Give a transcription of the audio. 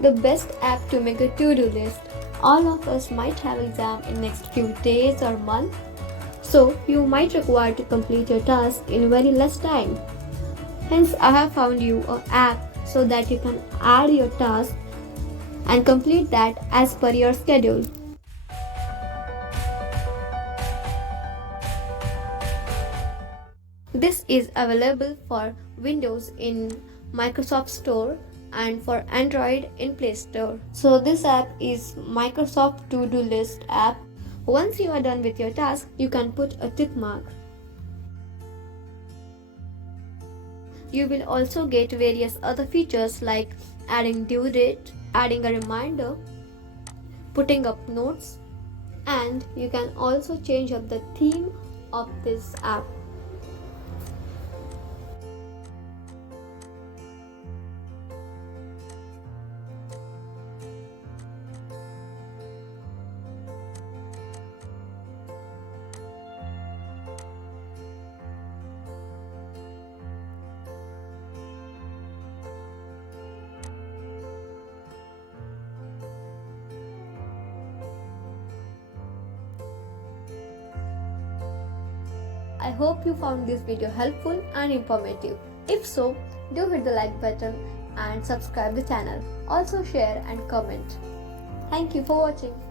The best app to make a to-do list. All of us might have exam in next few days or month, so you might require to complete your task in very less time. Hence, I have found you an app so that you can add your task and complete that as per your schedule. This is available for Windows in Microsoft Store and for Android in Play Store. So this app is Microsoft To-Do List app. Once you are done with your task, you can put a tick mark. You will also get various other features like adding due date, adding a reminder, putting up notes, and you can also change up the theme of this app. I hope you found this video helpful and informative. If so, do hit the like button and subscribe the channel. Also share and comment. Thank you for watching.